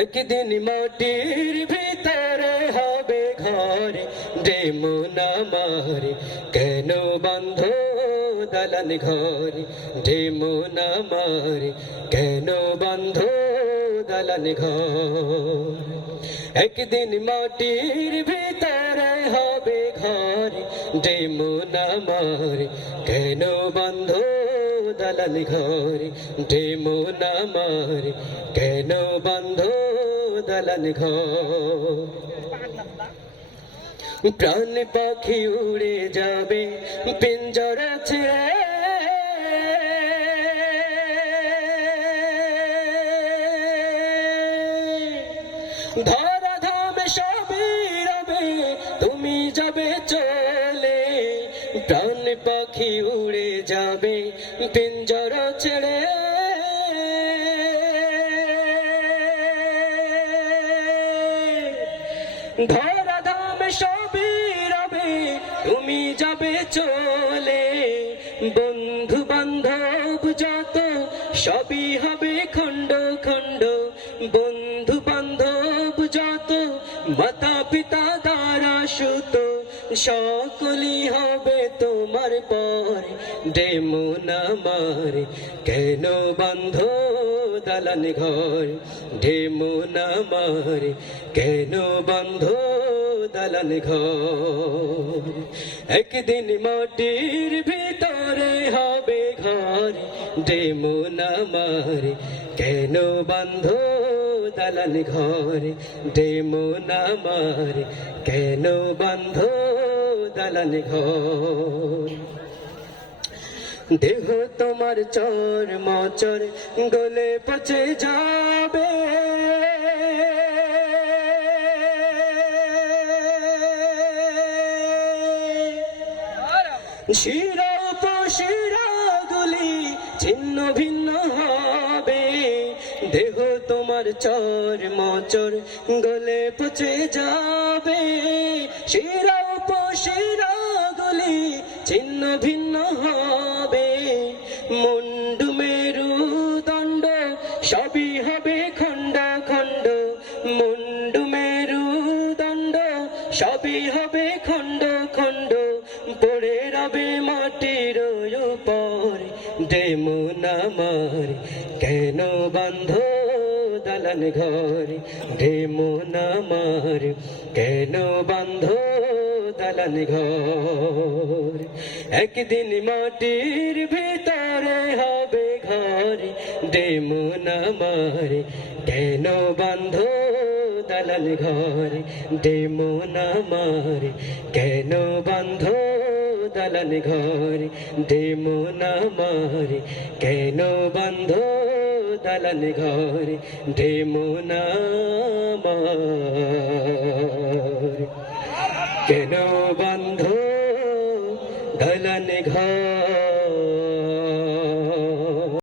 একদিন মাটির ভিতরে হবে ঘর রে মন আমার, কেন বন্ধ দালান ঘর রে মন আমার, কেন বন্ধ দালান ঘর। একদিন মাটির ভিতরে হবে ঘর রে মন আমার, কেন বন্ধ দালান ঘর রে মন আমার, কেন বন্ধ দালান ঘর। প্রাণ পাখি উড়ে যাবে পিঞ্জরা ছেড়ে, ধরা ধামে সবই রবে তুমি যাবে চলে। প্রাণ পাখি উড়ে যাবে পিঞ্জরা ছেড়ে, ধরা ধামে সবই রবে তুমি যাবে চলে। বন্ধু বান্ধব যত সবই হবে খণ্ড খণ্ড, বন্ধু বান্ধব যত মাতা পিতা দ্বারা সুত, সকলই হবে তোমার পর রে মন আমার, কেন বন্ধ দালান ঘর রে মন আমার, কেন বন্ধ দালান ঘর। একদিন মাটির ভিতরে হবে ঘর রে মন আমার, কেন বন্ধ দালান ঘর রে মন আমার, কেন বন্ধ দালান ঘর। দেহ তোমার চর মচর গলে পচে যাবে, শিরা উপশিরা গুলি ছিন্ন ভিন্ন হবে। দেহ তোমার চর মচর গলে পচে যাবে, শিরা উপশিরা গুলি ছিন্ন ভিন্ন হবে। মুন্ডু মেরু দণ্ড সবই হবে খণ্ড খণ্ড, মুন্ডু মেরু দণ্ড সবই হবে খণ্ড খণ্ড। পড়ে রবে মাটির উপর রে মন আমার, কেন বন্ধ দালান ঘর রে মন আমার, কেন বন্ধ দালান ঘর। একদিন মাটির ভিতরে হবে ঘর রে মন আমার, কেন বন্ধ দালান ঘর রে মন আমার, কেন বন্ধ দালান ঘর রে মন আমার, কেন বন্ধ দালান ঘর রে মন আমার, কেন বন্ধ